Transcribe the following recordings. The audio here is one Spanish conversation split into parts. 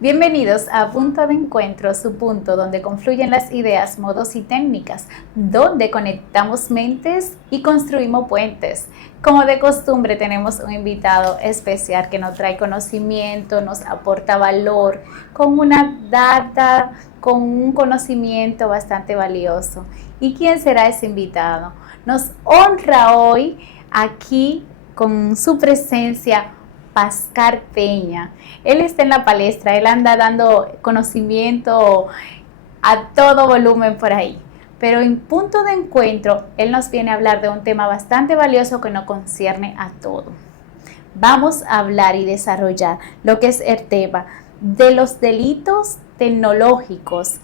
Bienvenidos a Punto de Encuentro, su punto donde confluyen las ideas, modos y técnicas, donde conectamos mentes y construimos puentes. Como de costumbre tenemos un invitado especial que nos trae conocimiento, nos aporta valor, con una data, con un conocimiento bastante valioso. ¿Y quién será ese invitado? Nos honra hoy aquí con su presencia Pascal Peña. Él está en la palestra, él anda dando conocimiento a todo volumen por ahí. Pero en Punto de Encuentro, él nos viene a hablar de un tema bastante valioso que nos concierne a todo. Vamos a hablar y desarrollar lo que es el tema de los delitos tecnológicos,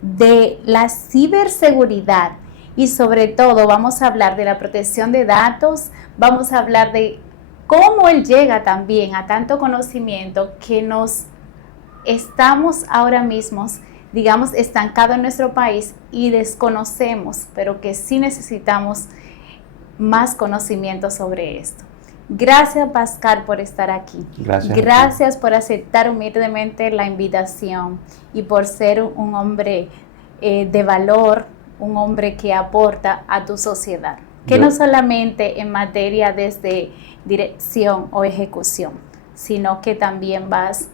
de la ciberseguridad y sobre todo vamos a hablar de la protección de datos, vamos a hablar de cómo él llega también a tanto conocimiento que nos estamos ahora mismo, digamos, estancados en nuestro país y desconocemos, pero que sí necesitamos más conocimiento sobre esto. Gracias, Pascal, por estar aquí. Gracias por aceptar humildemente la invitación y por ser un hombre de valor, un hombre que aporta a tu sociedad. Que no solamente en materia desde dirección o ejecución, sino que también vas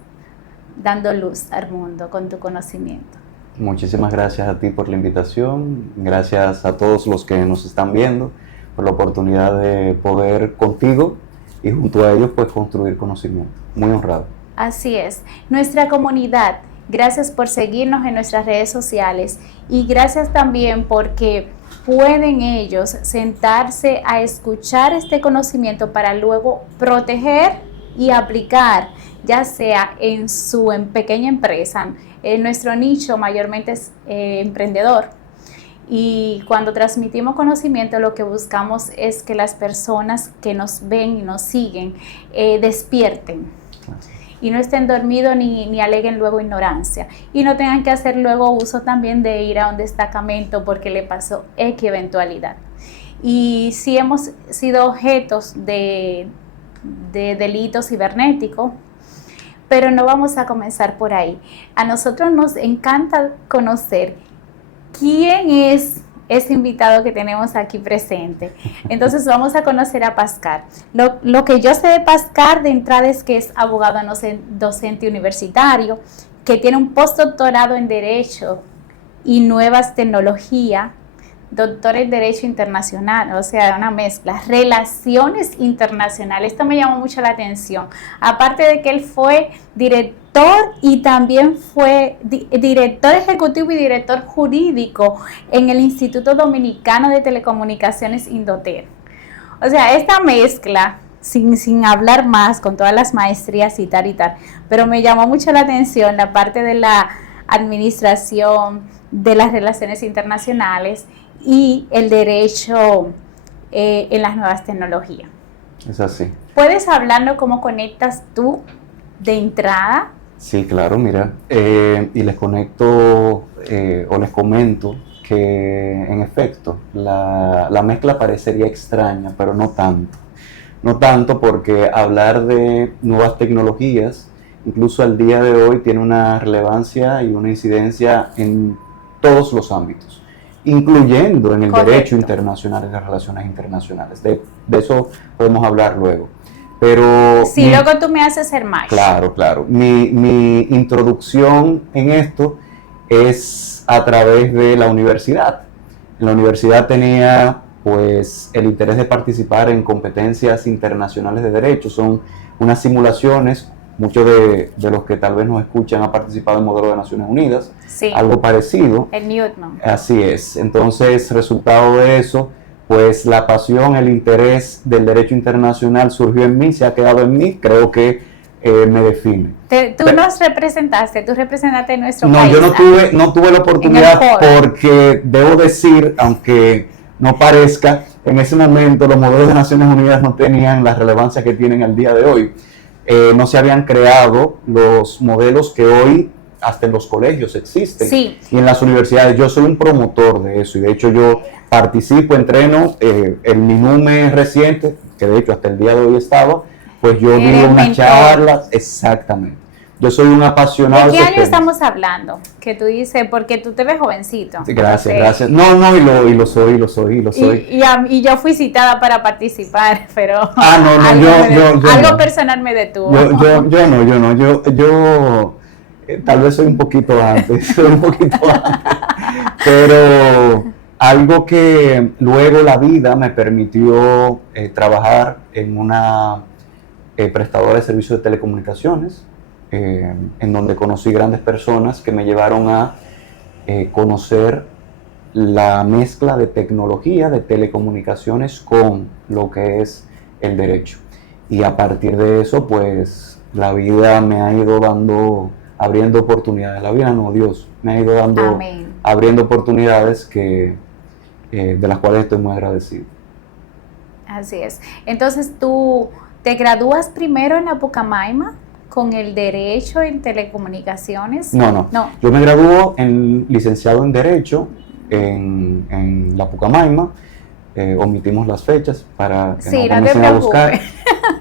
dando luz al mundo con tu conocimiento. Muchísimas gracias a ti por la invitación, gracias a todos los que nos están viendo por la oportunidad de poder contigo y junto a ellos pues construir conocimiento. Muy honrado. Así es, nuestra comunidad, gracias por seguirnos en nuestras redes sociales y gracias también porque pueden ellos sentarse a escuchar este conocimiento para luego proteger y aplicar, ya sea en su pequeña empresa. En nuestro nicho mayormente es emprendedor. Y cuando transmitimos conocimiento, lo que buscamos es que las personas que nos ven y nos siguen despierten. Y no estén dormidos ni aleguen luego ignorancia. Y no tengan que hacer luego uso también de ir a un destacamento porque le pasó X eventualidad. Y sí hemos sido objetos de delitos cibernéticos, pero no vamos a comenzar por ahí. A nosotros nos encanta conocer quién es ese invitado que tenemos aquí presente. Entonces vamos a conocer a Pascal. Lo que yo sé de Pascal de entrada es que es abogado docente universitario, que tiene un postdoctorado en Derecho y Nuevas Tecnologías, doctor en Derecho Internacional, o sea, una mezcla, Relaciones Internacionales. Esto me llamó mucho la atención. Aparte de que él fue director y también fue director ejecutivo y director jurídico en el Instituto Dominicano de Telecomunicaciones Indotel. O sea, esta mezcla, sin hablar más, con todas las maestrías y tal, pero me llamó mucho la atención la parte de la administración, de las relaciones internacionales y el derecho en las nuevas tecnologías. Es así. ¿Puedes hablarnos cómo conectas tú de entrada? Sí, claro, mira, y les conecto o les comento que en efecto la mezcla parecería extraña, pero no tanto. No tanto porque hablar de nuevas tecnologías, incluso al día de hoy, tiene una relevancia y una incidencia en todos los ámbitos, incluyendo en el derecho internacional y las relaciones internacionales. De eso podemos hablar luego. Pero sí, luego tú me haces ser más. Claro. Mi introducción en esto es a través de la universidad. En la universidad tenía pues el interés de participar en competencias internacionales de derecho. Son unas simulaciones. Muchos de los que tal vez nos escuchan han participado en Modelo de Naciones Unidas, sí, algo parecido. El Newton. Así es. Entonces, resultado de eso, pues la pasión, el interés del derecho internacional surgió en mí, se ha quedado en mí, creo que me define. Tú nos representaste, tú representaste nuestro país. No, yo no tuve la oportunidad porque debo decir, aunque no parezca, en ese momento los modelos de Naciones Unidas no tenían la relevancia que tienen al día de hoy. No se habían creado los modelos que hoy hasta en los colegios existen, sí, y en las universidades. Yo soy un promotor de eso y de hecho yo participo, entreno en mi NUME reciente, que de hecho hasta el día de hoy estaba, pues yo di unas charlas, exactamente, yo soy un apasionado ¿De qué de año temas. estamos hablando? Que tú dices, porque tú te ves jovencito. Gracias, Entonces, gracias. No, no, y lo soy. y yo fui citada para participar, pero Ah, no, no, yo algo no. personal me detuvo. Yo tal vez soy un poquito antes, soy un poquito antes, pero algo que luego la vida me permitió trabajar en una prestadora de servicios de telecomunicaciones, en donde conocí grandes personas que me llevaron a conocer la mezcla de tecnología, de telecomunicaciones con lo que es el derecho. Y a partir de eso, pues la vida me ha ido abriendo oportunidades. La vida no, Dios, me ha ido Amén. abriendo oportunidades de las cuales estoy muy agradecido. Así es. Entonces, ¿tú te gradúas primero en la Pucamaima con el derecho en telecomunicaciones? No. Yo me graduó licenciado en Derecho en la Pucamaima. Omitimos las fechas para que Sí, no no te comiencen a buscar.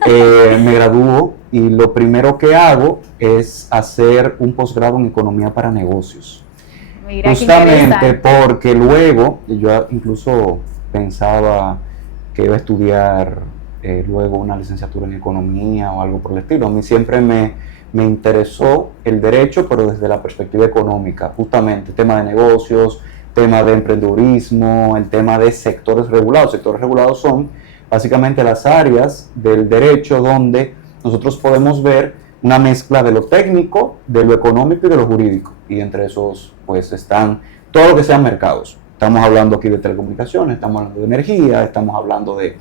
Me gradúo y lo primero que hago es hacer un posgrado en Economía para Negocios. Mira, Justamente porque luego, yo incluso pensaba que iba a estudiar luego una licenciatura en Economía o algo por el estilo. A mí siempre me interesó el derecho, pero desde la perspectiva económica, justamente tema de negocios, tema de emprendedurismo, el tema de sectores regulados. Sectores regulados son básicamente las áreas del derecho donde nosotros podemos ver una mezcla de lo técnico, de lo económico y de lo jurídico. Y entre esos, pues, están todo lo que sean mercados. Estamos hablando aquí de telecomunicaciones, estamos hablando de energía, estamos hablando de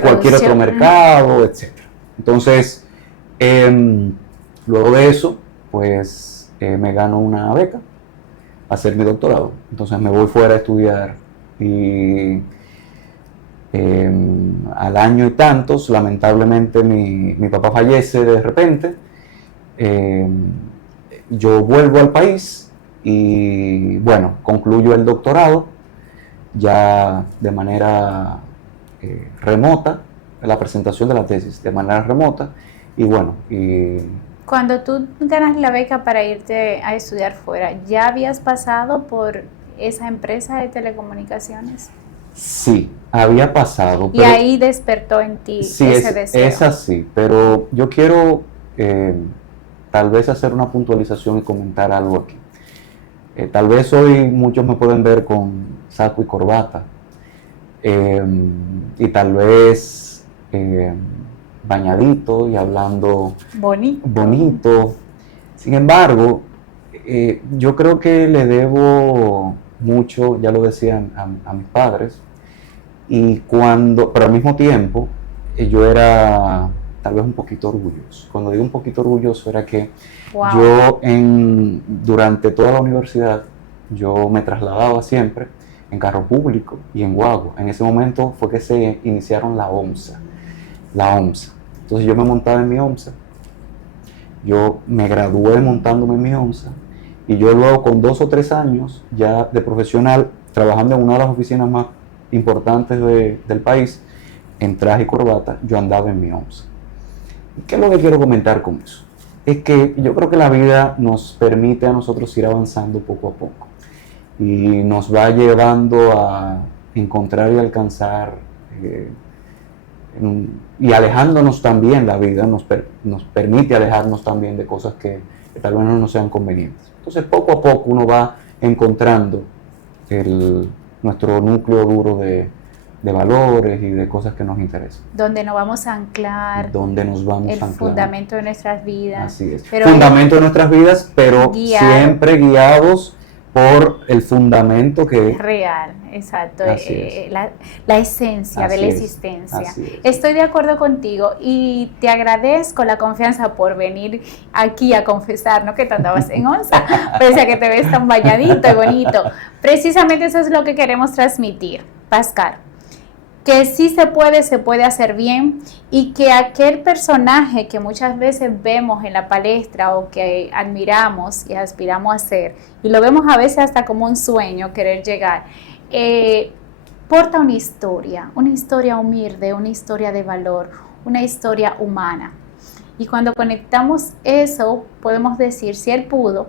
cualquier otro mercado, etc. Entonces, luego de eso, pues, me gano una beca a hacer mi doctorado. Entonces me voy fuera a estudiar y al año y tantos, lamentablemente mi papá fallece de repente. Yo vuelvo al país y bueno, concluyo el doctorado ya de manera remota, la presentación de la tesis de manera remota y bueno, cuando tú ganas la beca para irte a estudiar fuera, ¿ya habías pasado por esa empresa de telecomunicaciones? Sí, había pasado. Y ahí despertó en ti ese deseo. Es así, pero yo quiero tal vez hacer una puntualización y comentar algo aquí. Tal vez hoy muchos me pueden ver con saco y corbata y tal vez bañadito y hablando bonito. Sin embargo, yo creo que le debo mucho, ya lo decían, a mis padres, pero al mismo tiempo yo era tal vez un poquito orgulloso. Cuando digo un poquito orgulloso era que yo durante toda la universidad yo me trasladaba siempre en carro público y en guagua. En ese momento fue que se iniciaron la OMSA. Entonces yo me montaba en mi OMSA, yo me gradué montándome en mi OMSA y yo luego con 2 o 3 años ya de profesional trabajando en una de las oficinas más importantes del país en traje y corbata, yo andaba en mi OMSA. ¿Qué es lo que quiero comentar con eso? Es que yo creo que la vida nos permite a nosotros ir avanzando poco a poco y nos va llevando a encontrar y alcanzar y alejándonos también. La vida nos permite alejarnos también de cosas que tal vez no nos sean convenientes. Entonces poco a poco uno va encontrando nuestro núcleo duro de valores y de cosas que nos interesan. Donde nos vamos a anclar. El fundamento de nuestras vidas. Así es. Fundamento de nuestras vidas, pero siempre guiados por el fundamento que es real, exacto, la esencia de la existencia. Estoy de acuerdo contigo y te agradezco la confianza por venir aquí a confesar, ¿no? Que tú andabas en onza, pese a que te ves tan bañadito y bonito. Precisamente eso es lo que queremos transmitir, Pascal, que sí se puede hacer bien y que aquel personaje que muchas veces vemos en la palestra o que admiramos y aspiramos a ser, y lo vemos a veces hasta como un sueño querer llegar, porta una historia humilde, una historia de valor, una historia humana. Y cuando conectamos eso, podemos decir, si él pudo,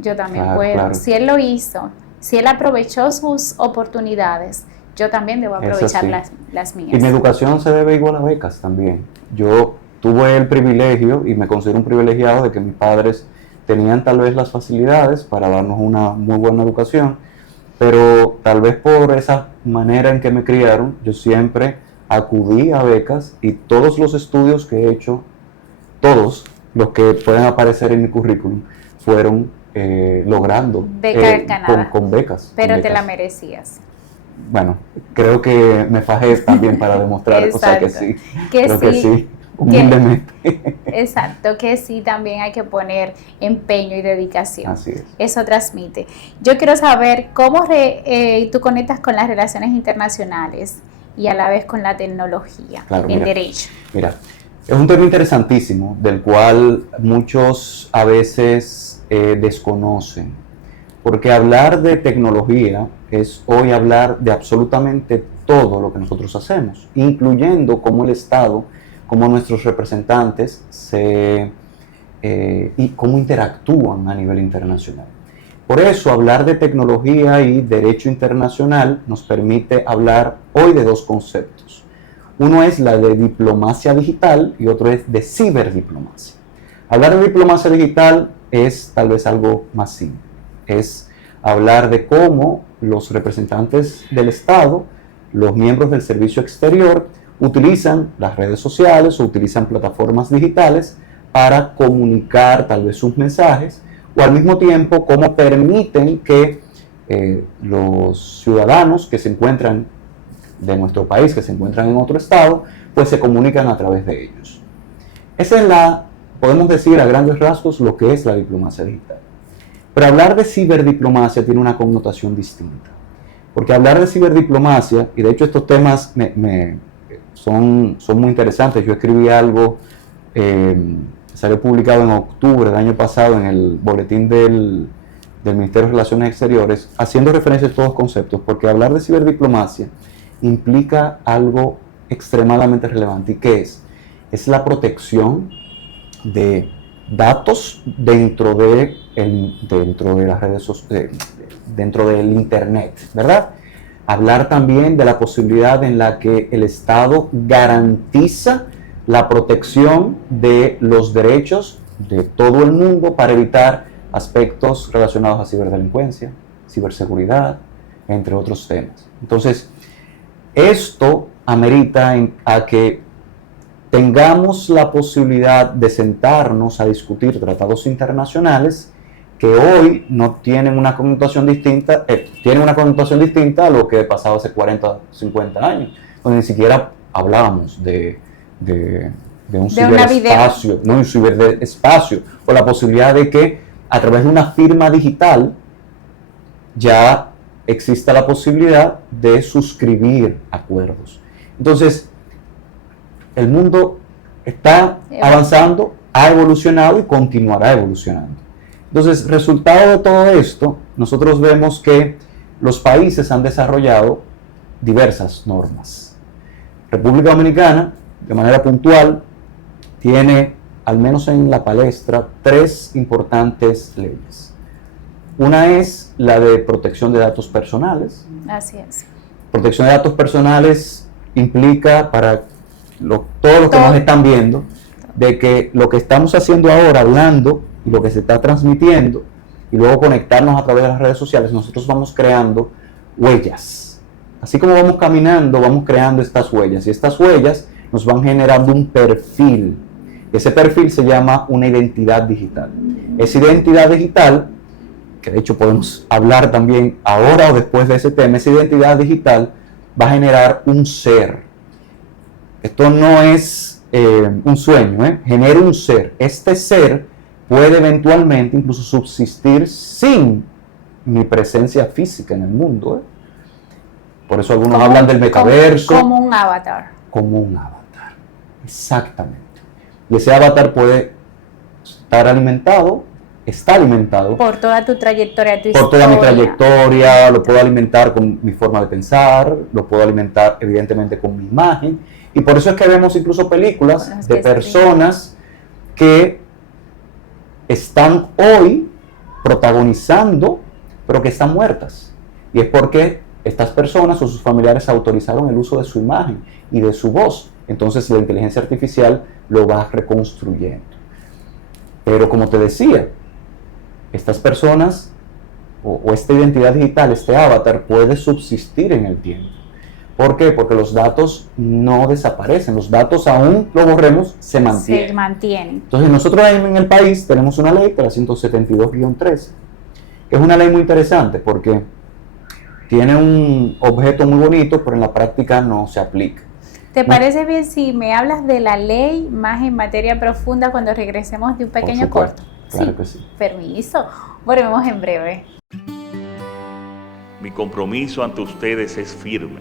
yo también puedo. Claro. Si él lo hizo, si él aprovechó sus oportunidades, yo también debo aprovechar las mías. Y mi educación se debe igual a becas también. Yo tuve el privilegio, y me considero un privilegiado, de que mis padres tenían tal vez las facilidades para darnos una muy buena educación, pero tal vez por esa manera en que me criaron, yo siempre acudí a becas, y todos los estudios que he hecho, todos los que pueden aparecer en mi currículum, fueron logrando con becas. Pero con te becas. la merecías. Bueno, creo que me fajé también para demostrar, o sea que sí, creo que sí, humildemente. Exacto, que sí, también hay que poner empeño y dedicación. Así es. Eso transmite. Yo quiero saber cómo tú conectas con las relaciones internacionales y a la vez con la tecnología en derecho. Mira, es un tema interesantísimo del cual muchos a veces desconocen, porque hablar de tecnología es hoy hablar de absolutamente todo lo que nosotros hacemos, incluyendo cómo el Estado, cómo nuestros representantes y cómo interactúan a nivel internacional. Por eso, hablar de tecnología y derecho internacional nos permite hablar hoy de dos conceptos. Uno es la de diplomacia digital y otro es de ciberdiplomacia. Hablar de diplomacia digital es tal vez algo más simple. Es hablar de cómo los representantes del Estado, los miembros del servicio exterior, utilizan las redes sociales o utilizan plataformas digitales para comunicar tal vez sus mensajes, o al mismo tiempo cómo permiten que los ciudadanos que se encuentran de nuestro país, que se encuentran en otro estado, pues se comunican a través de ellos. Esa es podemos decir a grandes rasgos, lo que es la diplomacia digital. Pero hablar de ciberdiplomacia tiene una connotación distinta. Porque hablar de ciberdiplomacia, y de hecho estos temas son muy interesantes. Yo escribí algo, salió publicado en octubre del año pasado en el boletín del Ministerio de Relaciones Exteriores, haciendo referencia a estos dos conceptos, porque hablar de ciberdiplomacia implica algo extremadamente relevante. ¿Y qué es? Es la protección de datos dentro de las redes sociales, dentro del Internet, ¿verdad? Hablar también de la posibilidad en la que el Estado garantiza la protección de los derechos de todo el mundo para evitar aspectos relacionados a ciberdelincuencia, ciberseguridad, entre otros temas. Entonces, esto amerita a que tengamos la posibilidad de sentarnos a discutir tratados internacionales que hoy no tienen una connotación distinta, a lo que pasaba hace 40, 50 años, donde ni siquiera hablábamos de un ciberespacio, no un ciberespacio, o la posibilidad de que a través de una firma digital ya exista la posibilidad de suscribir acuerdos. Entonces, el mundo está avanzando, ha evolucionado y continuará evolucionando. Entonces, resultado de todo esto, nosotros vemos que los países han desarrollado diversas normas. República Dominicana, de manera puntual, tiene, al menos en la palestra, 3 importantes leyes. Una es la de protección de datos personales. Así es. Protección de datos personales implica para todos los que nos están viendo, de que lo que estamos haciendo ahora, hablando, y lo que se está transmitiendo, y luego conectarnos a través de las redes sociales, nosotros vamos creando huellas. Así como vamos caminando, vamos creando estas huellas, y estas huellas nos van generando un perfil. Ese perfil se llama una identidad digital. Esa identidad digital, que de hecho podemos hablar también ahora o después de ese tema, esa identidad digital va a generar un ser. Esto no es un sueño, genera un ser. Este ser puede eventualmente incluso subsistir sin mi presencia física en el mundo. Por eso algunos hablan del metaverso. Como un avatar. Como un avatar, exactamente. Y ese avatar puede está alimentado por toda tu trayectoria, por toda mi trayectoria, lo puedo alimentar con mi forma de pensar, lo puedo alimentar evidentemente con mi imagen, y por eso es que vemos incluso películas de personas que están hoy protagonizando, pero que están muertas. Y es porque estas personas o sus familiares autorizaron el uso de su imagen y de su voz. Entonces la inteligencia artificial lo va reconstruyendo. Pero como te decía, estas personas o esta identidad digital, este avatar, puede subsistir en el tiempo. ¿Por qué? Porque los datos no desaparecen, los datos aún lo borremos, se mantienen. Se mantienen. Entonces nosotros en el país tenemos una ley, que es la 172-13, que es una ley muy interesante porque tiene un objeto muy bonito, pero en la práctica no se aplica. ¿Te parece bien si me hablas de la ley más en materia profunda cuando regresemos de un pequeño corto? Claro que sí. Permiso. Volvemos en breve. Mi compromiso ante ustedes es firme.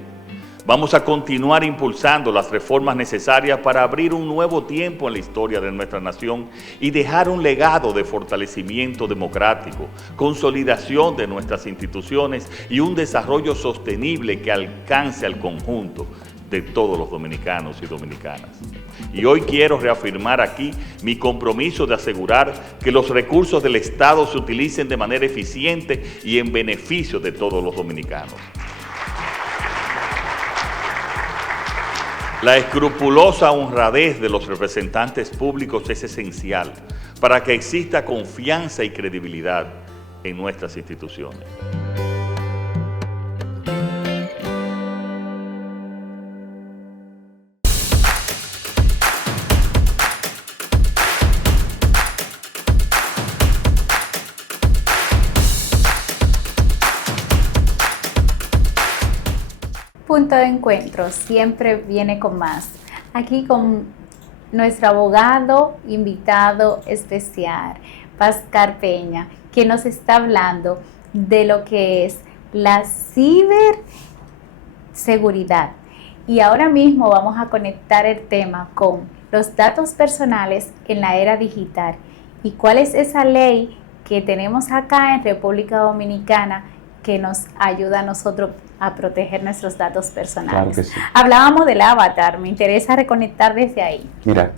Vamos a continuar impulsando las reformas necesarias para abrir un nuevo tiempo en la historia de nuestra nación y dejar un legado de fortalecimiento democrático, consolidación de nuestras instituciones y un desarrollo sostenible que alcance al conjunto de todos los dominicanos y dominicanas. Y hoy quiero reafirmar aquí mi compromiso de asegurar que los recursos del Estado se utilicen de manera eficiente y en beneficio de todos los dominicanos. La escrupulosa honradez de los representantes públicos es esencial para que exista confianza y credibilidad en nuestras instituciones. Punto de encuentro siempre viene con más. Aquí con nuestro abogado invitado especial, Pascal Peña, que nos está hablando de lo que es la ciberseguridad. Y ahora mismo vamos a conectar el tema con los datos personales en la era digital y cuál es esa ley que tenemos acá en República Dominicana que nos ayuda a nosotros a proteger nuestros datos personales. Claro que sí. Hablábamos del avatar, me interesa reconectar desde ahí. Mira,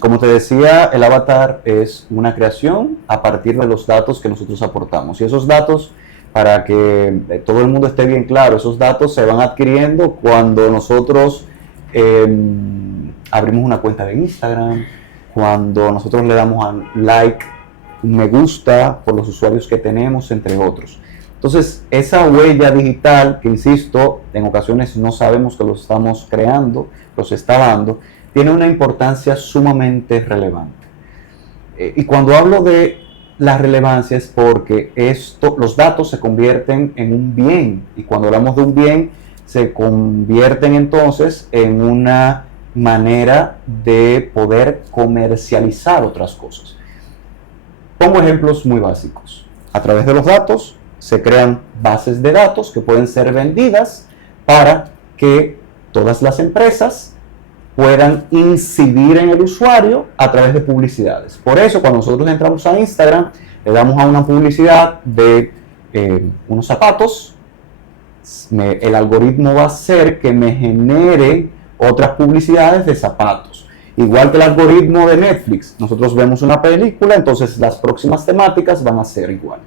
como te decía, el avatar es una creación a partir de los datos que nosotros aportamos. Y esos datos, para que todo el mundo esté bien claro, esos datos se van adquiriendo cuando nosotros abrimos una cuenta de Instagram, cuando nosotros le damos a like, un me gusta por los usuarios que tenemos, entre otros. Entonces, esa huella digital, que insisto, en ocasiones no sabemos que lo estamos creando, los está dando, tiene una importancia sumamente relevante. Y cuando hablo de la relevancia es porque los datos se convierten en un bien, y cuando hablamos de un bien, se convierten entonces en una manera de poder comercializar otras cosas. Pongo ejemplos muy básicos. A través de los datos, se crean bases de datos que pueden ser vendidas para que todas las empresas puedan incidir en el usuario a través de publicidades. Por eso, cuando nosotros entramos a Instagram, le damos a una publicidad de unos zapatos, el algoritmo va a hacer que me genere otras publicidades de zapatos. Igual que el algoritmo de Netflix, nosotros vemos una película, entonces las próximas temáticas van a ser igual.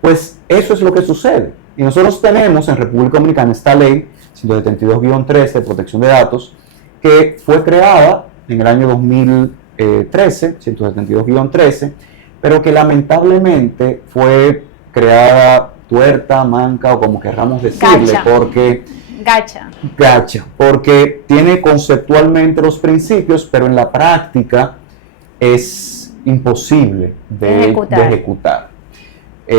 Pues eso es lo que sucede. Y nosotros tenemos en República Dominicana esta ley 172-13 de protección de datos que fue creada en el año 2013, 172-13, pero que lamentablemente fue creada tuerta, manca o como querramos decirle, gacha, porque tiene conceptualmente los principios, pero en la práctica es imposible de ejecutar.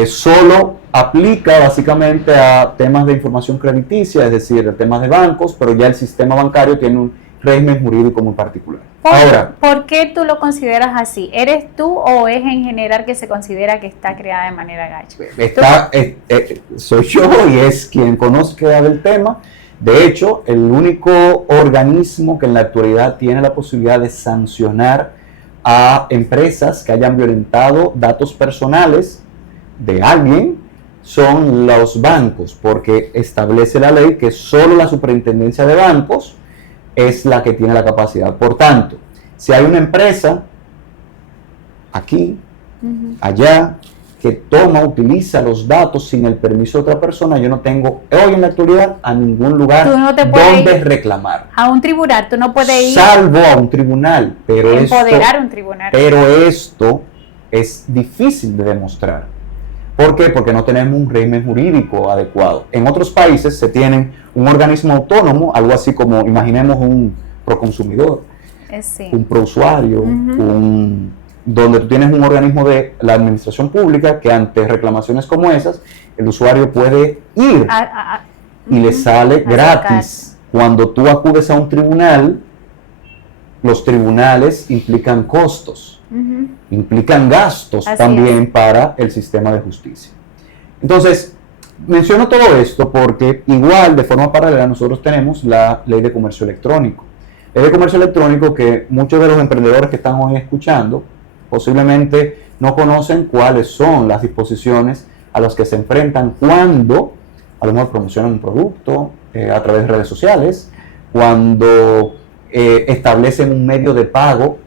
Solo aplica básicamente a temas de información crediticia, es decir, a temas de bancos, pero ya el sistema bancario tiene un régimen jurídico muy particular. ¿Por qué tú lo consideras así? ¿Eres tú o es en general que se considera que está creada de manera gacha? Soy yo y es quien conozca del tema. De hecho, el único organismo que en la actualidad tiene la posibilidad de sancionar a empresas que hayan violentado datos personales de alguien son los bancos, porque establece la ley que solo la superintendencia de bancos es la que tiene la capacidad. Por tanto, si hay una empresa aquí, allá, que toma, utiliza los datos sin el permiso de otra persona, yo no tengo hoy en la actualidad a ningún lugar donde reclamar. A un tribunal, tú no puedes ir. Salvo a un tribunal, pero empoderar un tribunal. Pero esto es difícil de demostrar. ¿Por qué? Porque no tenemos un régimen jurídico adecuado. En otros países se tienen un organismo autónomo, algo así como, imaginemos un proconsumidor, sí, un prousuario, donde tú tienes un organismo de la administración pública que ante reclamaciones como esas, el usuario puede ir y le sale gratis. Cuando tú acudes a un tribunal, los tribunales implican costos, implican gastos también para el sistema de justicia. Entonces, menciono todo esto porque igual, de forma paralela, nosotros tenemos la Ley de Comercio Electrónico. Ley de Comercio Electrónico que muchos de los emprendedores que están hoy escuchando posiblemente no conocen cuáles son las disposiciones a las que se enfrentan cuando a lo mejor promocionan un producto a través de redes sociales, cuando establecen un medio de pago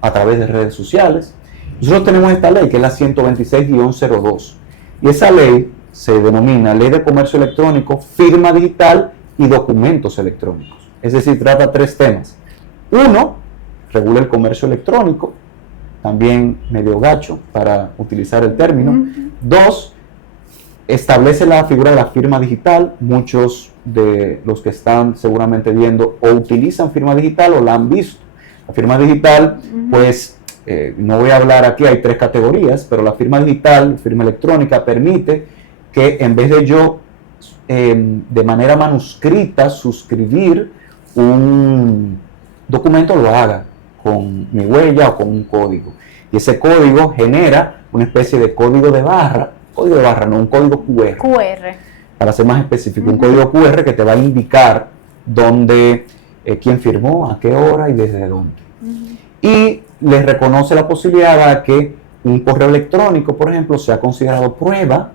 a través de redes sociales. Nosotros tenemos esta ley que es la 126-02 y esa ley se denomina Ley de Comercio Electrónico, Firma Digital y Documentos Electrónicos. Es decir, trata 3 temas. 1, regula el comercio electrónico, también medio gacho para utilizar el término. 2, establece la figura de la firma digital. Muchos de los que están seguramente viendo o utilizan firma digital o la han visto. La firma digital, pues, no voy a hablar aquí, hay 3 categorías, pero la firma digital, firma electrónica, permite que en vez de yo de manera manuscrita suscribir un documento, lo haga con mi huella o con un código. Y ese código genera una especie de código de barra, no, un código QR. Para ser más específico, un código QR que te va a indicar dónde, quién firmó, a qué hora y desde dónde. Y les reconoce la posibilidad de que un correo electrónico, por ejemplo, sea considerado prueba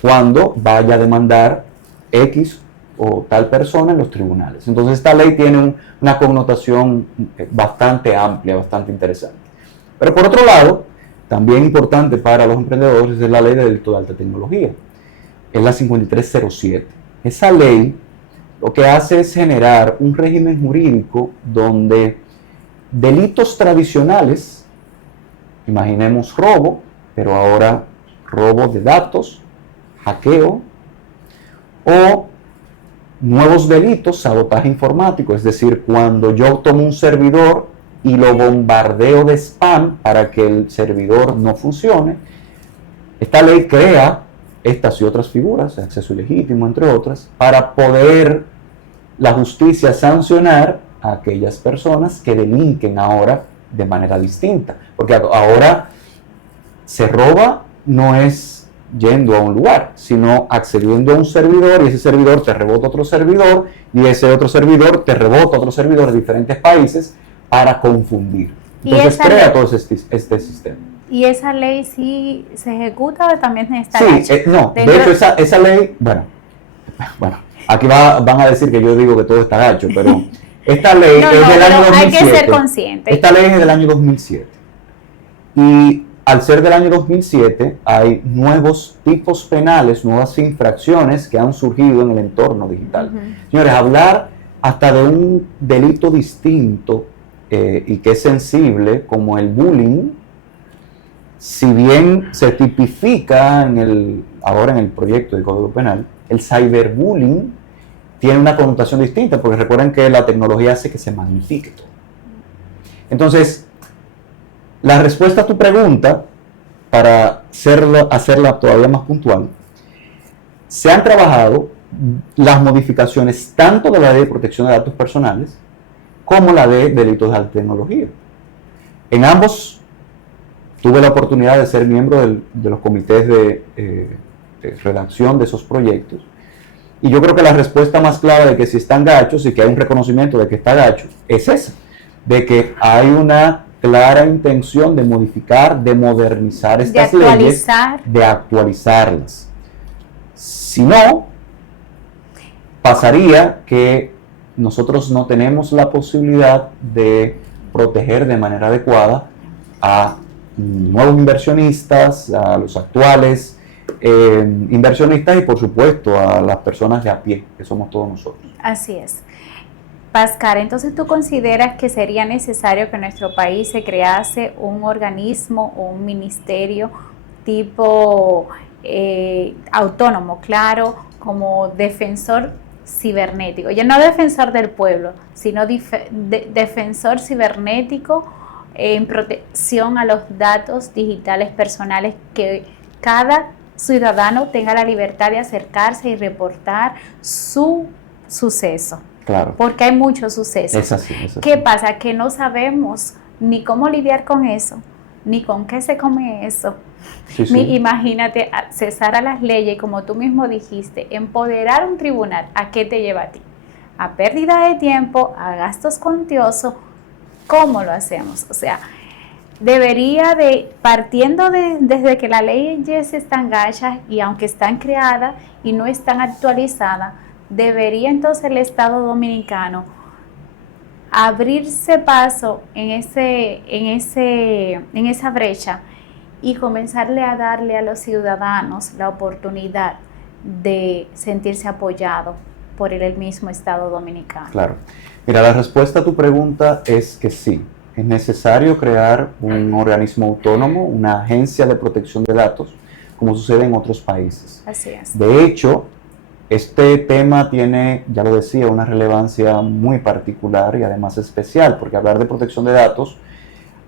cuando vaya a demandar X o tal persona en los tribunales. Entonces esta ley tiene una connotación bastante amplia, bastante interesante. Pero por otro lado, también importante para los emprendedores es la ley de delito de alta tecnología. Es la 5307. Esa ley lo que hace es generar un régimen jurídico donde delitos tradicionales, imaginemos robo, pero ahora robo de datos, hackeo, o nuevos delitos, sabotaje informático, es decir, cuando yo tomo un servidor y lo bombardeo de spam para que el servidor no funcione. Esta ley crea estas y otras figuras, acceso ilegítimo, entre otras, para poder la justicia sancionar a aquellas personas que delinquen ahora de manera distinta. Porque ahora se roba no es yendo a un lugar, sino accediendo a un servidor y ese servidor te rebota otro servidor y ese otro servidor te rebota otro servidor de diferentes países para confundir. Entonces crea todo este sistema. ¿Y esa ley sí se ejecuta o también está no, de hecho esa ley, bueno, aquí van a decir que yo digo que todo está gacho, pero esta ley es del año 2007. Hay que ser consciente. Esta ley es del año 2007. Y al ser del año 2007, hay nuevos tipos penales, nuevas infracciones que han surgido en el entorno digital. Señores, hablar hasta de un delito distinto y que es sensible, como el bullying, si bien se tipifica ahora en el proyecto de Código Penal, el cyberbullying tiene una connotación distinta, porque recuerden que la tecnología hace que se magnifique todo. Entonces, la respuesta a tu pregunta, para hacerla todavía más puntual, se han trabajado las modificaciones tanto de la Ley de Protección de Datos Personales como la de Delitos de Alta Tecnología. En ambos tuve la oportunidad de ser miembro de los comités de redacción de esos proyectos. Y yo creo que la respuesta más clara de que si están gachos y que hay un reconocimiento de que está gacho es esa, de que hay una clara intención de modificar, de modernizar estas leyes, de actualizarlas. Si no, pasaría que nosotros no tenemos la posibilidad de proteger de manera adecuada a nuevos inversionistas, a los actuales inversionistas y por supuesto a las personas de a pie, que somos todos nosotros. Así es. Pascal, entonces tú consideras que sería necesario que en nuestro país se crease un organismo o un ministerio tipo autónomo, claro, como defensor cibernético, ya no defensor del pueblo, sino defensor cibernético en protección a los datos digitales personales, que cada ciudadano tenga la libertad de acercarse y reportar su suceso? Claro. Porque hay muchos sucesos. Es así, es así. ¿Qué pasa? Que no sabemos ni cómo lidiar con eso, ni con qué se come eso. Sí, sí. Imagínate, cesar a las leyes, como tú mismo dijiste, empoderar un tribunal, ¿a qué te lleva a ti? A pérdida de tiempo, a gastos cuantiosos. ¿Cómo lo hacemos? O sea, debería de, partiendo desde que las leyes están gachas y aunque están creadas y no están actualizadas, debería entonces el Estado Dominicano abrirse paso en esa brecha y comenzarle a darle a los ciudadanos la oportunidad de sentirse apoyados por el mismo Estado Dominicano. Claro. Mira, la respuesta a tu pregunta es que sí. Es necesario crear un organismo autónomo, una agencia de protección de datos, como sucede en otros países. Así es. De hecho, este tema tiene, ya lo decía, una relevancia muy particular y además especial, porque hablar de protección de datos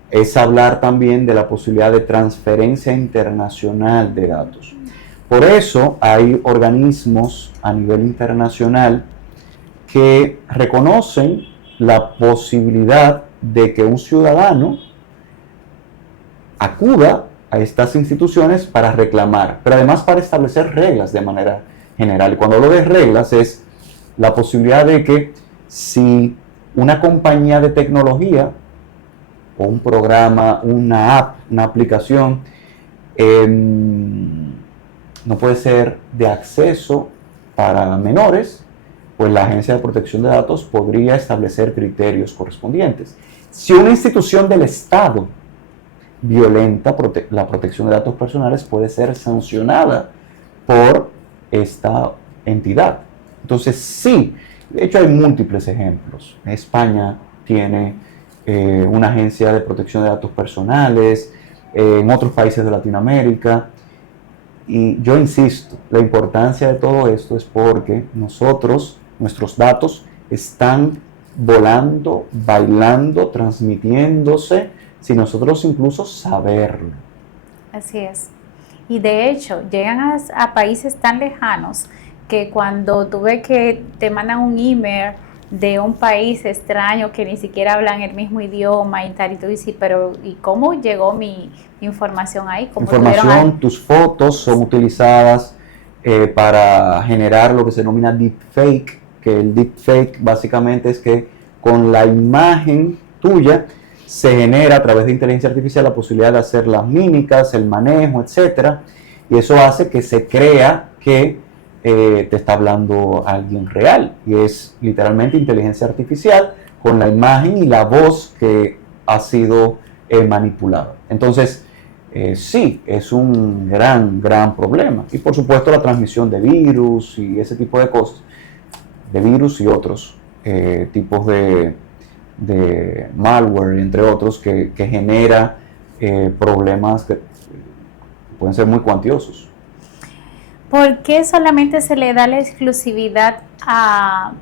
es hablar también de la posibilidad de transferencia internacional de datos. Por eso hay organismos a nivel internacional que reconocen la posibilidad de que un ciudadano acuda a estas instituciones para reclamar, pero además para establecer reglas de manera general. Y cuando hablo de reglas es la posibilidad de que si una compañía de tecnología o un programa, una app, una aplicación no puede ser de acceso para menores, pues la Agencia de Protección de Datos podría establecer criterios correspondientes. Si una institución del Estado violenta la protección de datos personales, puede ser sancionada por esta entidad. Entonces, sí, de hecho hay múltiples ejemplos. España tiene una agencia de protección de datos personales, en otros países de Latinoamérica. Y yo insisto, la importancia de todo esto es porque nuestros datos están volando, bailando, transmitiéndose, sin nosotros incluso saberlo. Así es. Y de hecho, llegan a países tan lejanos que cuando tú ves que te mandan un email de un país extraño que ni siquiera hablan el mismo idioma y tal, y tú dices, pero ¿y cómo llegó mi información ahí? Información, tus fotos son utilizadas para generar lo que se denomina deepfake, que el deepfake básicamente es que con la imagen tuya se genera a través de inteligencia artificial la posibilidad de hacer las mímicas, el manejo, etcétera, y eso hace que se crea que te está hablando alguien real, y es literalmente inteligencia artificial con la imagen y la voz que ha sido manipulada. Entonces, sí, es un gran problema. Y por supuesto la transmisión de virus y ese tipo de cosas, de virus y otros tipos de malware, entre otros, que genera problemas que pueden ser muy cuantiosos. ¿Por qué solamente se le da la exclusividad a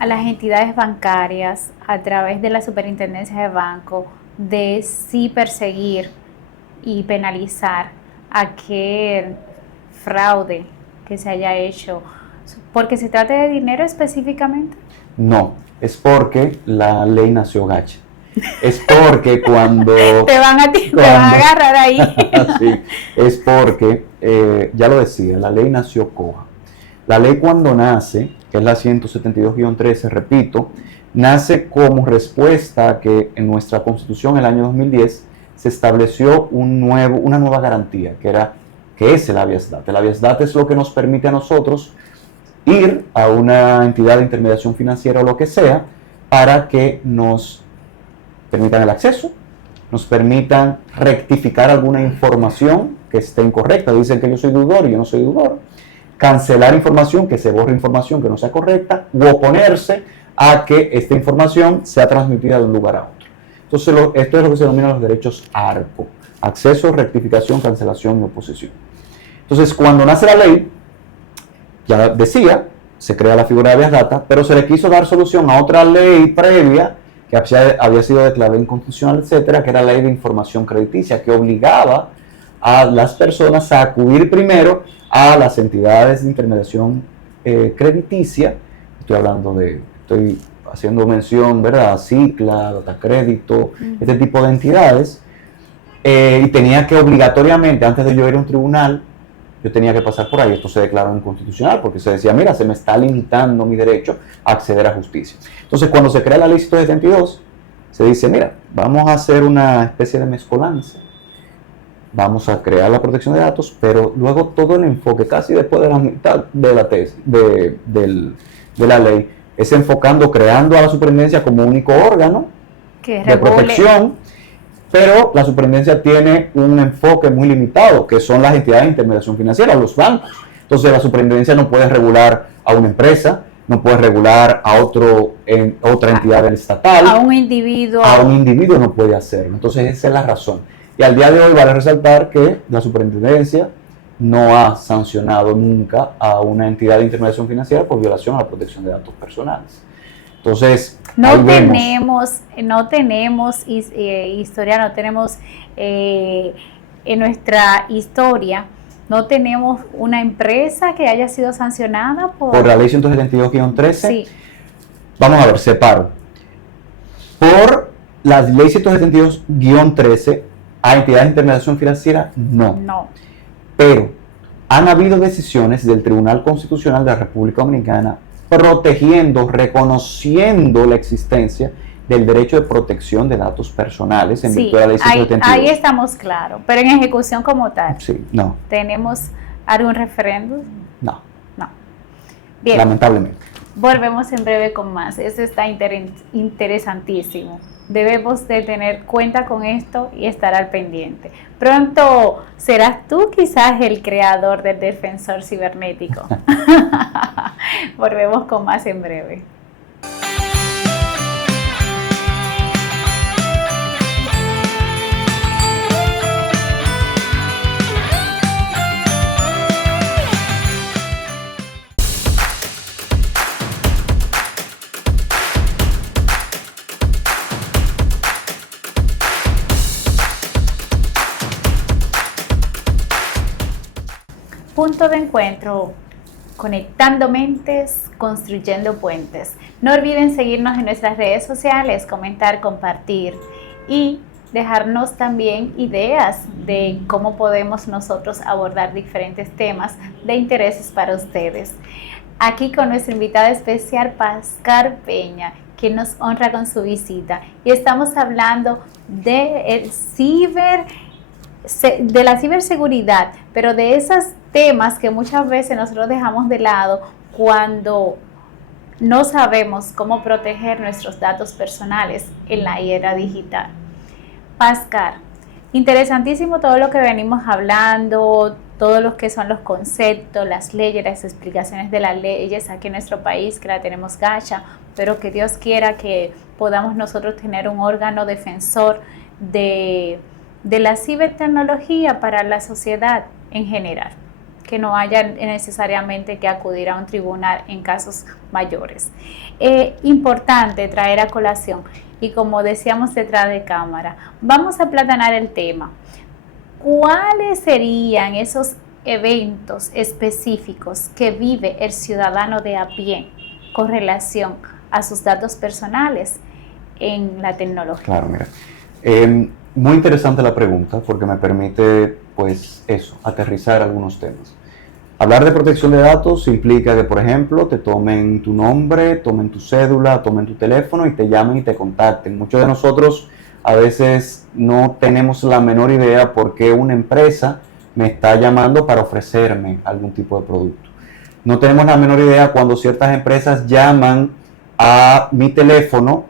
las entidades bancarias a través de la Superintendencia de Banco de sí perseguir y penalizar aquel fraude que se haya hecho? ¿Porque se trata de dinero específicamente? No, es porque la ley nació gacha. Es porque cuando... te van a agarrar ahí. Sí, es porque, ya lo decía, la ley nació coja. La ley cuando nace, que es la 172-13, repito, nace como respuesta a que en nuestra Constitución, en el año 2010, se estableció una nueva garantía, que es el habeas data. El habeas data es lo que nos permite a nosotros ir a una entidad de intermediación financiera o lo que sea, para que nos permitan el acceso nos permitan rectificar alguna información que esté incorrecta. Dicen que yo soy deudor y yo no soy deudor. Cancelar información, que se borre información que no sea correcta, u oponerse a que esta información sea transmitida de un lugar a otro. Entonces, esto es lo que se denomina los derechos ARCO: acceso, rectificación, cancelación y oposición. Entonces, cuando nace la ley, ya decía, se crea la figura de habeas data, pero se le quiso dar solución a otra ley previa que había sido declarada inconstitucional, etcétera, que era la ley de información crediticia, que obligaba a las personas a acudir primero a las entidades de intermediación crediticia. Estoy haciendo mención, ¿verdad?, a Cicla, Datacrédito, este tipo de entidades, y tenía que obligatoriamente, antes de yo ir a un tribunal, yo tenía que pasar por ahí. Esto se declaró inconstitucional porque se decía, mira, se me está limitando mi derecho a acceder a justicia. Entonces, cuando se crea la ley 172, se dice, mira, vamos a hacer una especie de mezcolanza, vamos a crear la protección de datos, pero luego todo el enfoque, casi después de la mitad de la tesis, de la ley, es enfocando, creando a la superintendencia como único órgano de protección. Pero la superintendencia tiene un enfoque muy limitado, que son las entidades de intermediación financiera, los bancos. Entonces, la superintendencia no puede regular a una empresa, no puede regular a otra entidad estatal. A un individuo. A un individuo no puede hacerlo. Entonces, esa es la razón. Y al día de hoy vale resaltar que la superintendencia no ha sancionado nunca a una entidad de intermediación financiera por violación a la protección de datos personales. Entonces, no tenemos historia, no tenemos en nuestra historia, no tenemos una empresa que haya sido sancionada por la ley 172-13. Sí. Vamos a ver, separo. Por la ley 172-13, a entidades de intermediación financiera, no. Pero han habido decisiones del Tribunal Constitucional de la República Dominicana protegiendo, reconociendo la existencia del derecho de protección de datos personales en virtud de la ley 172. Ahí estamos claros, pero en ejecución como tal. Sí, no. ¿Tenemos algún referéndum? No. Bien. Lamentablemente. Volvemos en breve con más. Esto está interesantísimo. Debemos de tener cuenta con esto y estar al pendiente. Pronto serás tú quizás el creador del defensor cibernético. Volvemos con más en breve. Punto de encuentro, conectando mentes, construyendo puentes. No olviden seguirnos en nuestras redes sociales, comentar, compartir y dejarnos también ideas de cómo podemos nosotros abordar diferentes temas de intereses para ustedes. Aquí con nuestra invitada especial, Pascar Peña, quien nos honra con su visita. Y estamos hablando de la ciberseguridad, pero de esos temas que muchas veces nosotros dejamos de lado cuando no sabemos cómo proteger nuestros datos personales en la era digital. Pascar, interesantísimo todo lo que venimos hablando, todos los que son los conceptos, las leyes, las explicaciones de las leyes aquí en nuestro país, que la tenemos gacha, pero que Dios quiera que podamos nosotros tener un órgano defensor de la cibertecnología para la sociedad en general, que no haya necesariamente que acudir a un tribunal en casos mayores. Importante traer a colación, y como decíamos detrás de cámara, vamos a aplatanar el tema. ¿Cuáles serían esos eventos específicos que vive el ciudadano de a pie con relación a sus datos personales en la tecnología? Claro, mira. Muy interesante la pregunta porque me permite, pues, aterrizar algunos temas. Hablar de protección de datos implica que, por ejemplo, te tomen tu nombre, tomen tu cédula, tomen tu teléfono y te llamen y te contacten. Muchos de nosotros a veces no tenemos la menor idea por qué una empresa me está llamando para ofrecerme algún tipo de producto. No tenemos la menor idea cuando ciertas empresas llaman a mi teléfono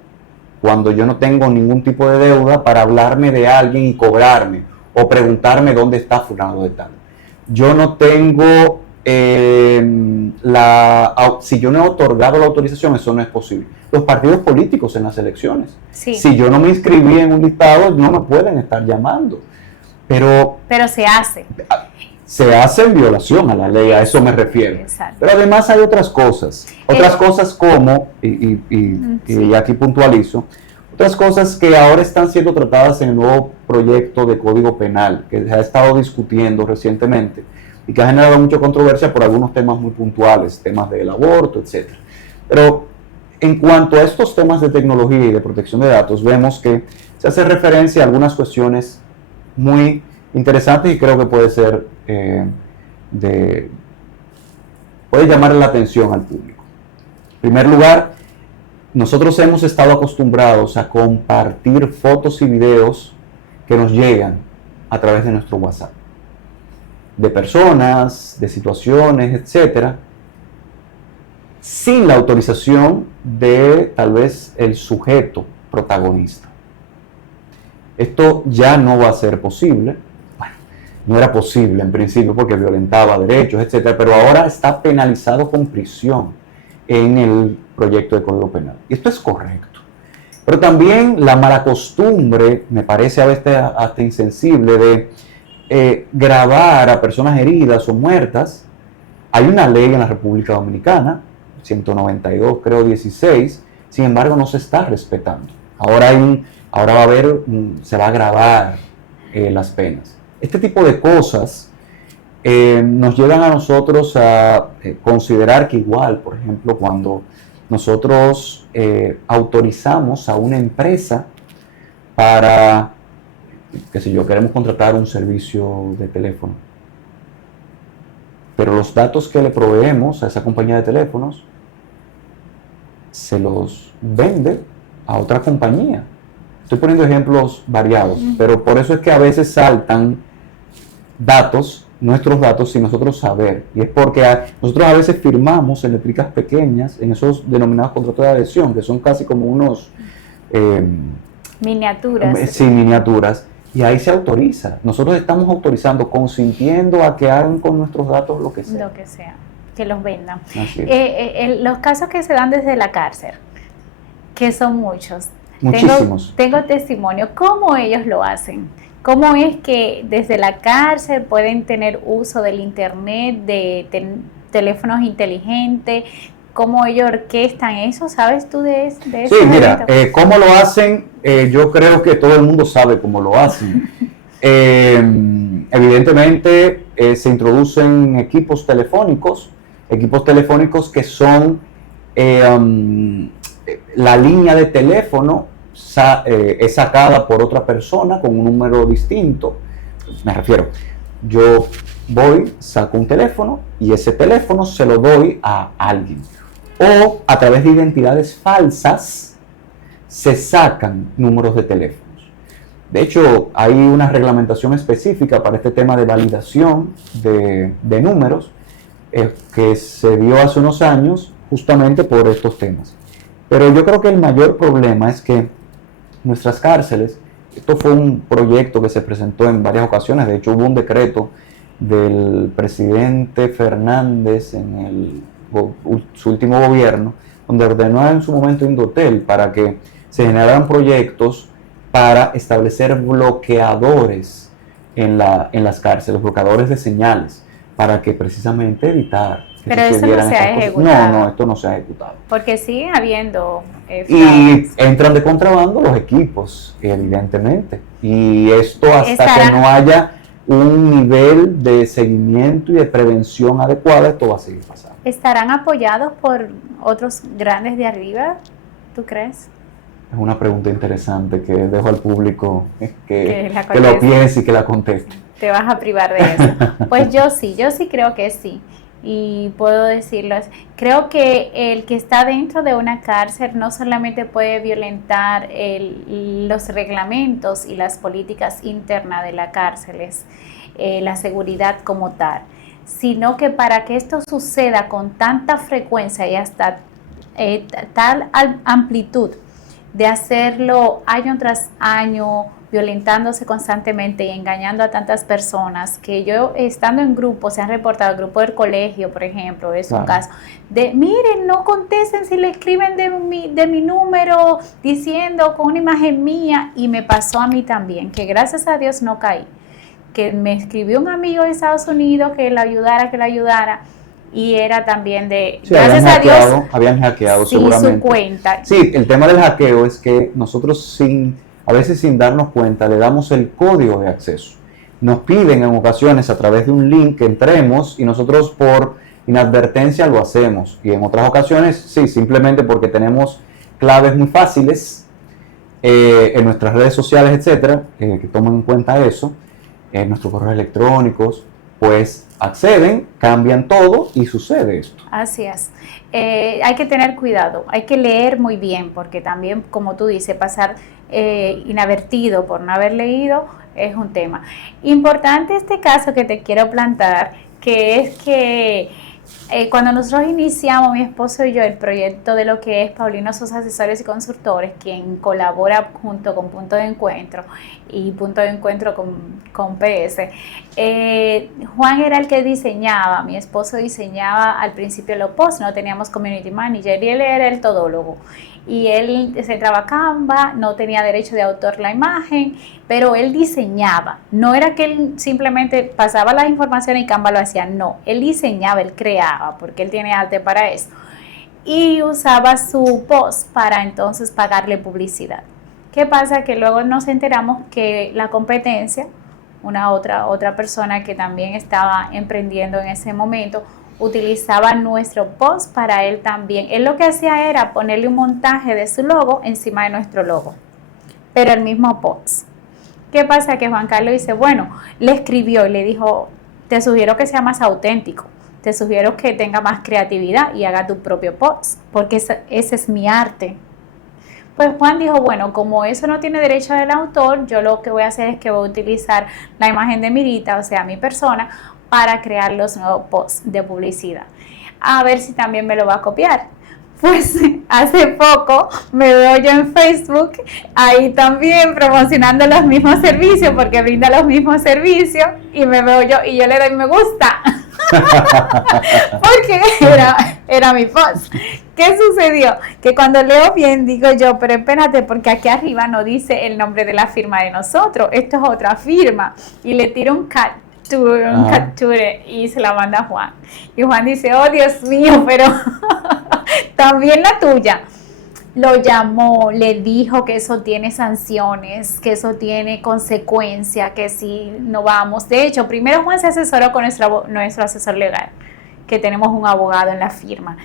cuando yo no tengo ningún tipo de deuda para hablarme de alguien y cobrarme o preguntarme dónde está fulano de tal. Yo no tengo si yo no he otorgado la autorización, eso no es posible. Los partidos políticos en las elecciones, Sí. si yo no me inscribí en un listado, no me pueden estar llamando. Pero se hace. Se hace en violación a la ley, a eso me refiero. Exacto. Pero además hay otras cosas como, y aquí puntualizo, otras cosas que ahora están siendo tratadas en el nuevo proyecto de Código Penal, que se ha estado discutiendo recientemente y que ha generado mucha controversia por algunos temas muy puntuales, temas del aborto, etc. Pero en cuanto a estos temas de tecnología y de protección de datos, vemos que se hace referencia a algunas cuestiones muy interesantes y creo que puede ser puede llamar la atención al público. En primer lugar, nosotros hemos estado acostumbrados a compartir fotos y videos que nos llegan a través de nuestro WhatsApp, de personas, de situaciones, etcétera, sin la autorización de tal vez el sujeto protagonista. Esto ya no va a ser posible. Bueno, no era posible en principio porque violentaba derechos, etcétera, pero ahora está penalizado con prisión en el proyecto de Código Penal. Y esto es correcto. Pero también la mala costumbre, me parece a veces hasta insensible, de grabar a personas heridas o muertas. Hay una ley en la República Dominicana, 192, creo 16, sin embargo no se está respetando. Ahora va a haber, se va a agravar las penas. Este tipo de cosas nos llevan a nosotros a considerar que igual, por ejemplo, cuando nosotros autorizamos a una empresa para, qué sé yo, queremos contratar un servicio de teléfono, pero los datos que le proveemos a esa compañía de teléfonos se los vende a otra compañía. Estoy poniendo ejemplos variados, pero por eso es que a veces saltan datos, nuestros datos, sin nosotros saber. Y es porque nosotros a veces firmamos en letricas pequeñas, en esos denominados contratos de adhesión, que son casi como unos... miniaturas. Sí, miniaturas. Y ahí se autoriza. Nosotros estamos autorizando, consintiendo a que hagan con nuestros datos lo que sea. Lo que sea, que los vendan. Así es. Los casos que se dan desde la cárcel, que son muchos. Muchísimos. Tengo testimonio. ¿Cómo ellos lo hacen? ¿Cómo es que desde la cárcel pueden tener uso del internet, de teléfonos inteligentes? ¿Cómo ellos orquestan eso? ¿Sabes tú de eso? Sí, mira, ¿cómo lo hacen? Yo creo que todo el mundo sabe cómo lo hacen. Evidentemente se introducen equipos telefónicos que son la línea de teléfono es sacada por otra persona con un número distinto. Me refiero, yo voy, saco un teléfono y ese teléfono se lo doy a alguien. O a través de identidades falsas se sacan números de teléfonos. De hecho, hay una reglamentación específica para este tema de validación de números que se dio hace unos años justamente por estos temas. Pero yo creo que el mayor problema es que nuestras cárceles, esto fue un proyecto que se presentó en varias ocasiones, de hecho hubo un decreto del presidente Fernández en su último gobierno, donde ordenó en su momento Indotel para que se generaran proyectos para establecer bloqueadores en las cárceles, bloqueadores de señales, para que precisamente evitar que pero eso no se ha ejecutado. No, esto no se ha ejecutado. Porque sigue habiendo y entran de contrabando los equipos, evidentemente. Y esto hasta que no haya un nivel de seguimiento y de prevención adecuada, esto va a seguir pasando. ¿Estarán apoyados por otros grandes de arriba, tú crees? Es una pregunta interesante que dejo al público que lo piense y que la conteste. Te vas a privar de eso. Pues yo sí creo que sí. Y puedo decirlo, creo que el que está dentro de una cárcel no solamente puede violentar los reglamentos y las políticas internas de la cárcel, la seguridad como tal, sino que para que esto suceda con tanta frecuencia y hasta tal amplitud, de hacerlo año tras año, violentándose constantemente y engañando a tantas personas, que yo estando en grupos, se han reportado, el grupo del colegio, por ejemplo, es un caso, de miren, no contesten si le escriben de mi número diciendo con una imagen mía, y me pasó a mí también, que gracias a Dios no caí, que me escribió un amigo de Estados Unidos que la ayudara, y era también de, sí, gracias a Dios, habían hackeado sí, seguramente su cuenta. Sí, el tema del hackeo es que nosotros a veces sin darnos cuenta le damos el código de acceso. Nos piden en ocasiones a través de un link que entremos y nosotros por inadvertencia lo hacemos. Y en otras ocasiones sí, simplemente porque tenemos claves muy fáciles en nuestras redes sociales, etcétera, que tomen en cuenta eso, en nuestros correos electrónicos, pues acceden, cambian todo y sucede esto. Así es. Hay que tener cuidado, hay que leer muy bien, porque también, como tú dices, pasar inadvertido por no haber leído es un tema. Importante este caso que te quiero plantar, que es que cuando nosotros iniciamos, mi esposo y yo, el proyecto de lo que es Paulino Sosa Asesores y Consultores, quien colabora junto con Punto de Encuentro y Punto de Encuentro con PS, Juan era el que diseñaba, mi esposo diseñaba al principio los posts, no teníamos community manager y él era el todólogo. Y él se trabajaba Canva, no tenía derecho de autor la imagen, pero él diseñaba. No era que él simplemente pasaba la información y Canva lo hacía, no. Él diseñaba, él creaba, porque él tiene arte para eso. Y usaba su post para entonces pagarle publicidad. ¿Qué pasa? Que luego nos enteramos que la competencia, otra persona que también estaba emprendiendo en ese momento, utilizaba nuestro post para él también. Él lo que hacía era ponerle un montaje de su logo encima de nuestro logo, pero el mismo post. ¿Qué pasa? Que Juan Carlos dice, bueno, le escribió y le dijo, te sugiero que sea más auténtico, te sugiero que tenga más creatividad y haga tu propio post, porque ese es mi arte. Pues Juan dijo, bueno, como eso no tiene derecho del autor, yo lo que voy a hacer es que voy a utilizar la imagen de Mirita, o sea, mi persona, para crear los nuevos posts de publicidad. A ver si también me lo va a copiar. Pues hace poco me veo yo en Facebook, ahí también promocionando los mismos servicios, porque brinda los mismos servicios, y me veo yo y yo le doy me gusta. Porque era mi post. ¿Qué sucedió? Que cuando leo bien digo yo, pero espérate, porque aquí arriba no dice el nombre de la firma de nosotros, esto es otra firma, y le tiro un capture y se la manda a Juan. Y Juan dice, oh Dios mío, pero también la tuya. Lo llamó, le dijo que eso tiene sanciones, que eso tiene consecuencias, que si no vamos. De hecho, primero Juan se asesoró con nuestro asesor legal, que tenemos un abogado en la firma.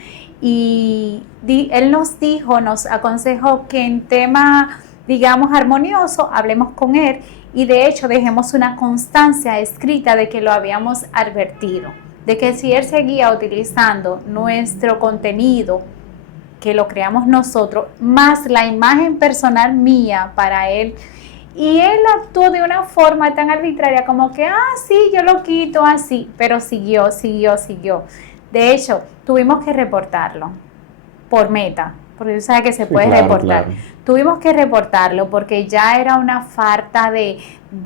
Y él nos aconsejó que en tema, digamos, armonioso, hablemos con él y de hecho dejemos una constancia escrita de que lo habíamos advertido, de que si él seguía utilizando nuestro contenido, que lo creamos nosotros, más la imagen personal mía para él, y él actuó de una forma tan arbitraria como que, sí, yo lo quito así, pero siguió. De hecho, tuvimos que reportarlo por Meta, porque tú sabes que se puede reportar. Claro. Tuvimos que reportarlo porque ya era una falta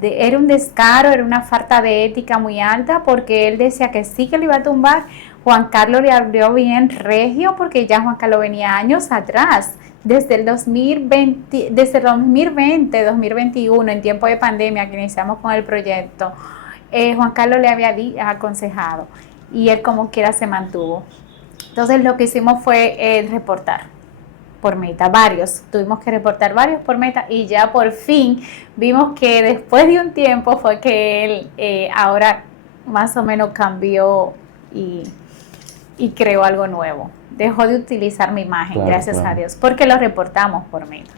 era un descaro, era una falta de ética muy alta, porque él decía que sí que lo iba a tumbar. Juan Carlos le abrió bien regio, porque ya Juan Carlos venía años atrás, desde el 2020, 2021, en tiempo de pandemia que iniciamos con el proyecto. Juan Carlos le había aconsejado y él como quiera se mantuvo. Entonces lo que hicimos fue reportar por Meta, tuvimos que reportar varios por Meta, y ya por fin vimos que después de un tiempo fue que él ahora más o menos cambió y creó algo nuevo. Dejó de utilizar mi imagen, claro, gracias a Dios, porque lo reportamos por Meta.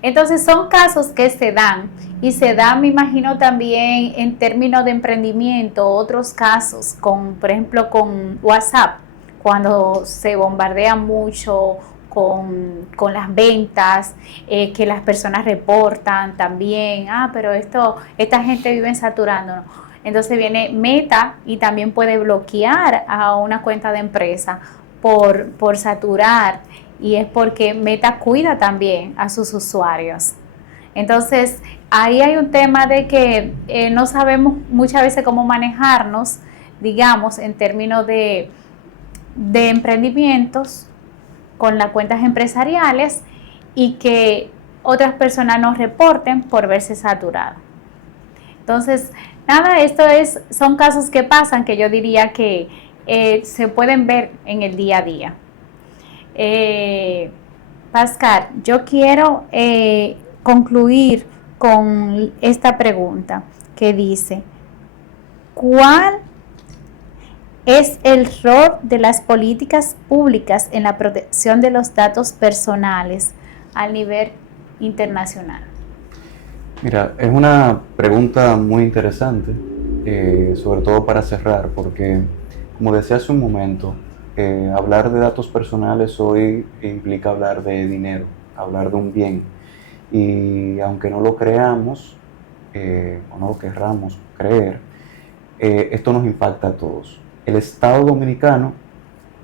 Entonces son casos que se dan, y se dan, me imagino, también en términos de emprendimiento, otros casos, por ejemplo, con WhatsApp, cuando se bombardea mucho con las ventas, que las personas reportan también, pero esta gente vive saturándonos. Entonces viene Meta y también puede bloquear a una cuenta de empresa por saturar y es porque Meta cuida también a sus usuarios. Entonces, ahí hay un tema de que no sabemos muchas veces cómo manejarnos, digamos, en términos de emprendimientos con las cuentas empresariales y que otras personas nos reporten por verse saturadas. Entonces, nada, son casos que pasan que yo diría que se pueden ver en el día a día. Pascal, yo quiero concluir con esta pregunta que dice, ¿cuál es el rol de las políticas públicas en la protección de los datos personales a nivel internacional? Mira, es una pregunta muy interesante, sobre todo para cerrar, porque como decía hace un momento, hablar de datos personales hoy implica hablar de dinero, hablar de un bien. Y aunque no lo creamos, o no lo querramos creer, esto nos impacta a todos. El Estado Dominicano,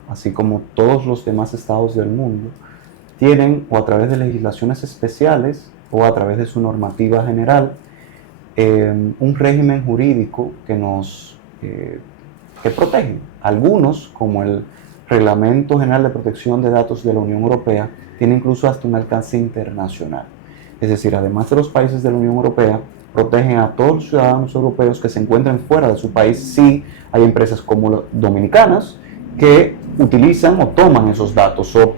así como todos los demás estados del mundo, tienen, o a través de legislaciones especiales, o a través de su normativa general, un régimen jurídico que protege. Algunos, como el Reglamento General de Protección de Datos de la Unión Europea, tiene incluso hasta un alcance internacional. Es decir, además de los países de la Unión Europea, protegen a todos los ciudadanos europeos que se encuentren fuera de su país si hay empresas como dominicanas que utilizan o toman esos datos, o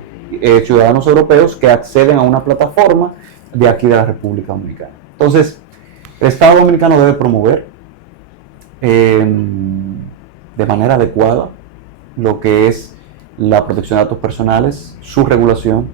ciudadanos europeos que acceden a una plataforma de aquí de la República Dominicana. Entonces, el Estado Dominicano debe promover de manera adecuada lo que es la protección de datos personales, su regulación,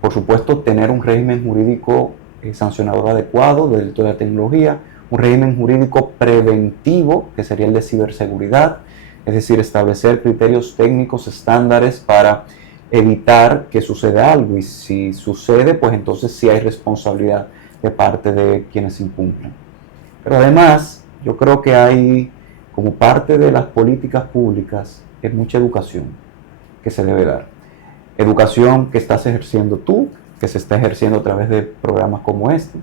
por supuesto, tener un régimen jurídico sancionador adecuado del delito de la tecnología, un régimen jurídico preventivo, que sería el de ciberseguridad, es decir, establecer criterios técnicos, estándares para evitar que suceda algo, y si sucede, pues entonces sí hay responsabilidad de parte de quienes incumplen. Pero además, yo creo que hay, como parte de las políticas públicas, es mucha educación que se debe dar. Educación que estás ejerciendo tú, que se está ejerciendo a través de programas como este,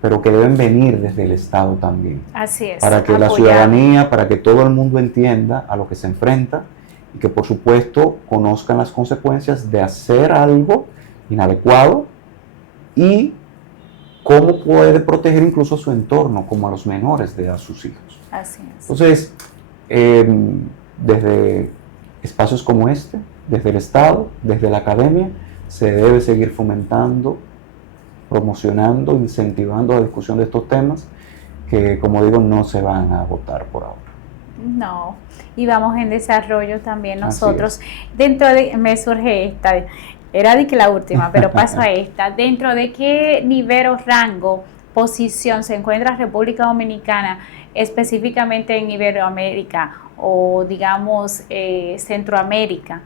pero que deben venir desde el Estado también. Así es. Para que la ciudadanía, para que todo el mundo entienda a lo que se enfrenta y que por supuesto conozcan las consecuencias de hacer algo inadecuado y cómo puede proteger incluso a su entorno, como a los menores de a sus hijos. Así es. Entonces, desde espacios como este, desde el Estado, desde la academia, se debe seguir fomentando, promocionando, incentivando la discusión de estos temas que, como digo, no se van a agotar por ahora. No, y vamos en desarrollo también nosotros. Dentro de, me surge esta, era de que la última, pero paso a esta. ¿Dentro de qué nivel o rango, posición se encuentra República Dominicana, específicamente en Iberoamérica o digamos Centroamérica,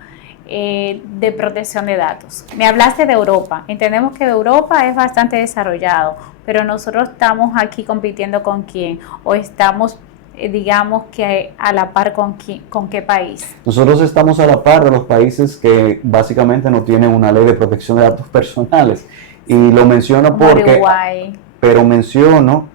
de protección de datos? Me hablaste de Europa. Entendemos que Europa es bastante desarrollado, pero nosotros estamos aquí compitiendo ¿con quién? ¿O estamos, digamos, que a la par con qué país? Nosotros estamos a la par de los países que básicamente no tienen una ley de protección de datos personales. Y lo menciono porque... Uruguay. Pero menciono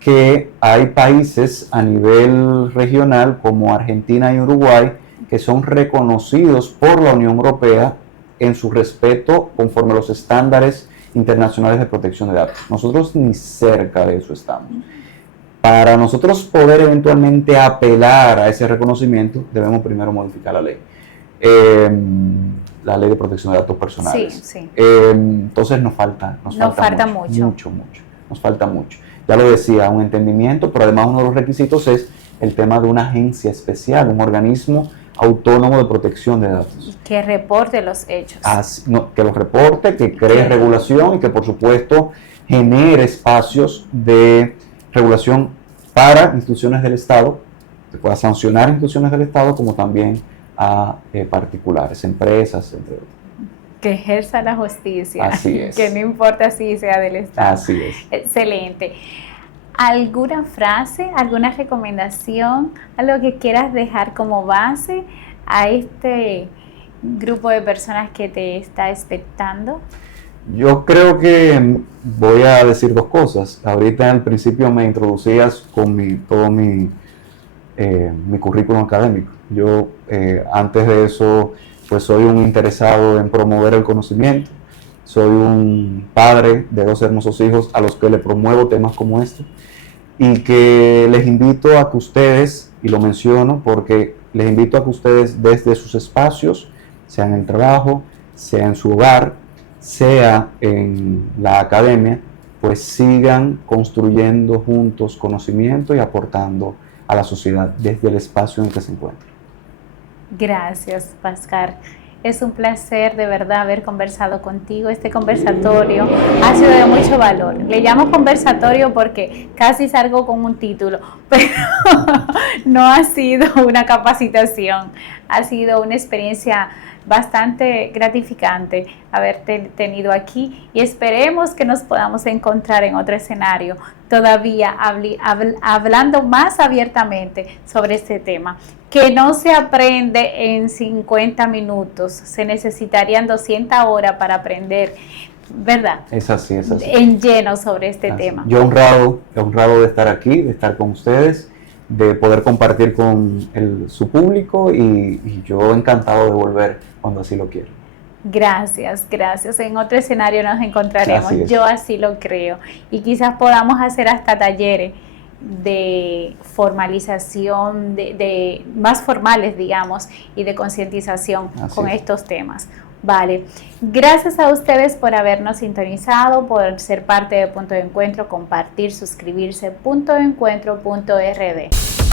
que hay países a nivel regional como Argentina y Uruguay que son reconocidos por la Unión Europea en su respeto conforme a los estándares internacionales de protección de datos. Nosotros ni cerca de eso estamos. Para nosotros poder eventualmente apelar a ese reconocimiento, debemos primero modificar la ley. La ley de protección de datos personales. Sí, sí. Entonces nos falta mucho. Mucho. Nos falta mucho. Ya lo decía, un entendimiento, pero además uno de los requisitos es el tema de una agencia especial, un organismo autónomo de protección de datos. Y que reporte los hechos. Que los reporte, que cree regulación y que por supuesto genere espacios de regulación para instituciones del Estado, que pueda sancionar instituciones del Estado como también a particulares, empresas, entre otros. Que ejerza la justicia. Así es. Que no importa si sea del Estado. Así es. Excelente. ¿Alguna frase, alguna recomendación, algo que quieras dejar como base a este grupo de personas que te está expectando? Yo creo que voy a decir dos cosas. Ahorita al principio me introducías con todo mi currículum académico. Yo antes de eso pues soy un interesado en promover el conocimiento. Soy un padre de 2 hermosos hijos a los que le promuevo temas como este y que les invito a que ustedes, y lo menciono porque les invito a que ustedes desde sus espacios, sea en el trabajo, sea en su hogar, sea en la academia, pues sigan construyendo juntos conocimiento y aportando a la sociedad desde el espacio en que se encuentran. Gracias, Pascal. Es un placer de verdad haber conversado contigo. Este conversatorio ha sido de mucho valor. Le llamo conversatorio porque casi salgo con un título, pero no ha sido una capacitación. Ha sido una experiencia bastante gratificante haberte tenido aquí y esperemos que nos podamos encontrar en otro escenario todavía hablando más abiertamente sobre este tema, que no se aprende en 50 minutos, se necesitarían 200 horas para aprender, ¿verdad? Es así, es así. En lleno sobre este tema. Yo honrado de estar aquí, de estar con ustedes, de poder compartir con su público y yo encantado de volver cuando así lo quiera. Gracias, gracias. En otro escenario nos encontraremos. Así es. Yo así lo creo. Y quizás podamos hacer hasta talleres de formalización, de más formales, digamos, y de concientización con estos temas. Vale. Gracias a ustedes por habernos sintonizado, por ser parte de Punto de Encuentro, compartir, suscribirse, puntodencuentro.rd.